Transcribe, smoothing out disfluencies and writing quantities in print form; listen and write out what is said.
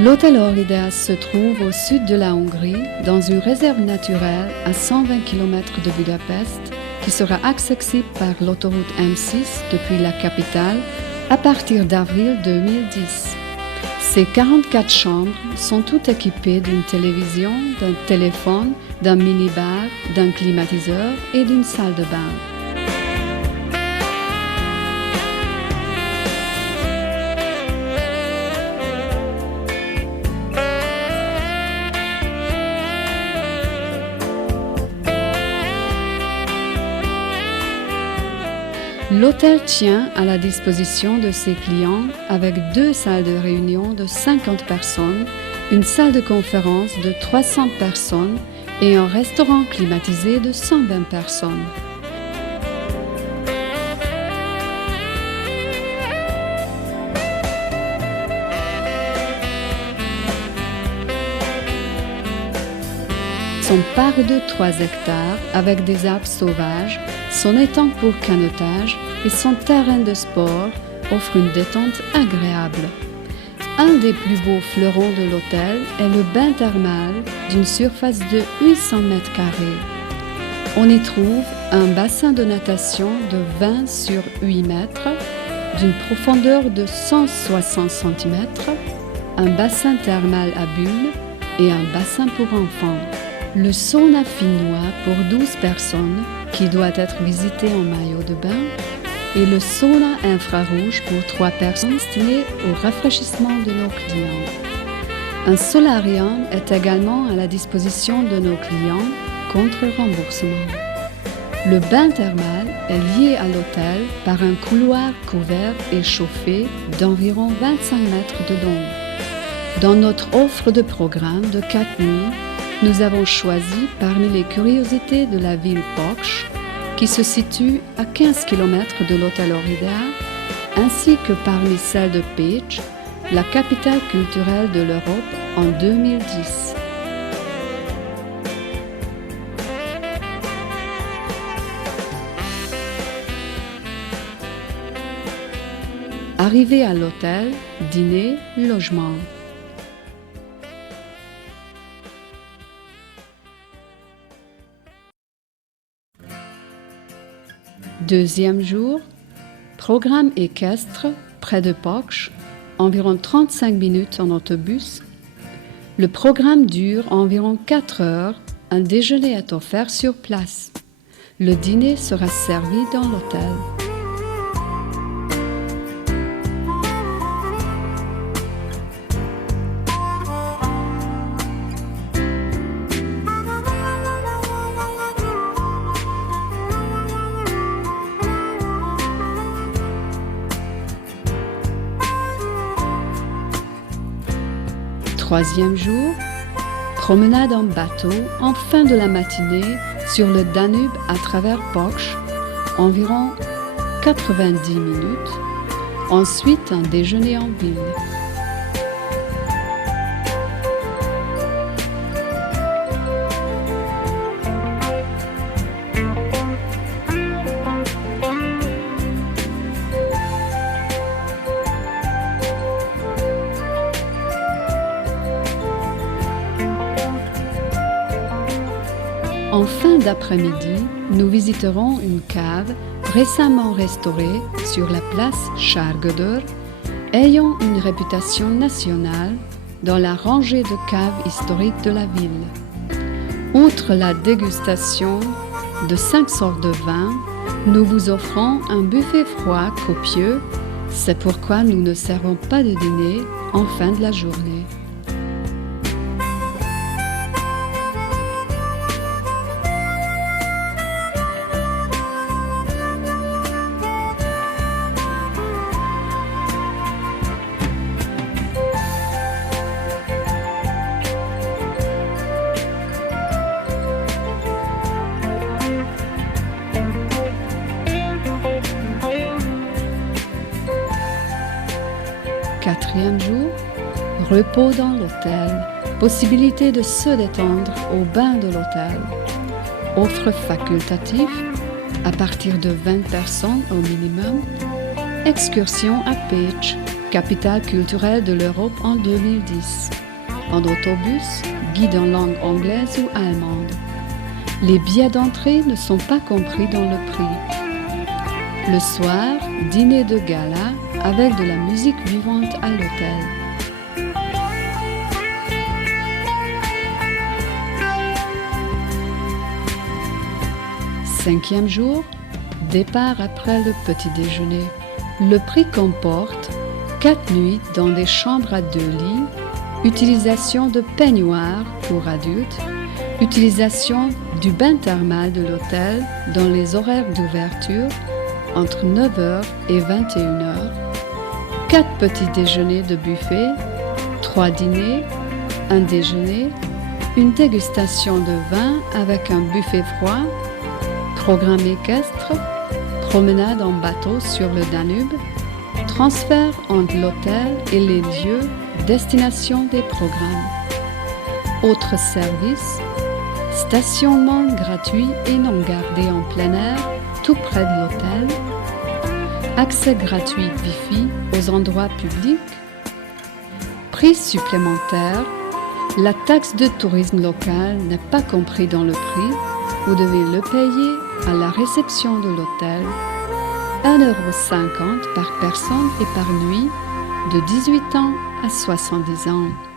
L'hôtel Oridas se trouve au sud de la Hongrie, dans une réserve naturelle à 120 km de Budapest, qui sera accessible par l'autoroute M6 depuis la capitale à partir d'avril 2010. Ces 44 chambres sont toutes équipées d'une télévision, d'un téléphone, d'un minibar, d'un climatiseur et d'une salle de bain. L'hôtel tient à la disposition de ses clients avec 2 salles de réunion de 50 personnes, une salle de conférence de 300 personnes et un restaurant climatisé de 120 personnes. Son parc de 3 hectares avec des arbres sauvages, son étang pour canotage et son terrain de sport offrent une détente agréable. Un des plus beaux fleurons de l'hôtel est le bain thermal d'une surface de 800 mètres carrés. On y trouve un bassin de natation de 20 sur 8 mètres, d'une profondeur de 160 cm, un bassin thermal à bulles et un bassin pour enfants. Le sauna finnois pour 12 personnes qui doit être visité en maillot de bain et le sauna infrarouge pour 3 personnes destiné au rafraîchissement de nos clients. Un solarium est également à la disposition de nos clients contre remboursement. Le bain thermal est lié à l'hôtel par un couloir couvert et chauffé d'environ 25 mètres de long. Dans notre offre de programme de 4 nuits, nous avons choisi parmi les curiosités de la ville Paks, qui se situe à 15 km de l'hôtel Oridas, ainsi que parmi celles de Pécs, la capitale culturelle de l'Europe en 2010. Arrivé à l'hôtel, dîner, logement. Deuxième jour, programme équestre près de Paks, environ 35 minutes en autobus. Le programme dure environ 4 heures, un déjeuner est offert sur place. Le dîner sera servi dans l'hôtel. Troisième jour, promenade en bateau en fin de la matinée sur le Danube à travers Paks, environ 90 minutes. Ensuite, un déjeuner en ville. En fin d'après-midi, nous visiterons une cave récemment restaurée sur la place Şargödör, ayant une réputation nationale dans la rangée de caves historiques de la ville. Outre la dégustation de 5 sortes de vins, nous vous offrons un buffet froid copieux. C'est pourquoi nous ne servons pas de dîner en fin de la journée. Quatrième jour, repos dans l'hôtel, possibilité de se détendre au bain de l'hôtel. Offre facultative, à partir de 20 personnes au minimum, excursion à Pécs, capitale culturelle de l'Europe en 2010. En autobus, guide en langue anglaise ou allemande. Les billets d'entrée ne sont pas compris dans le prix. Le soir, dîner de gala avec de la musique vivante à l'hôtel. Cinquième jour, départ après le petit déjeuner. Le prix comporte 4 nuits dans des chambres à 2 lits, utilisation de peignoir pour adultes, utilisation du bain thermal de l'hôtel dans les horaires d'ouverture entre 9h et 21h, 4 petits déjeuners de buffet, 3 dîners, un déjeuner, une dégustation de vin avec un buffet froid, programme équestre, promenade en bateau sur le Danube, transfert entre l'hôtel et les lieux, destination des programmes. Autres services, stationnement gratuit et non gardé en plein air, tout près de l'hôtel, accès gratuit Wi-Fi aux endroits publics, prix supplémentaire, la taxe de tourisme local n'est pas compris dans le prix, vous devez le payer à la réception de l'hôtel, 1,50 € par personne et par nuit, de 18 ans à 70 ans.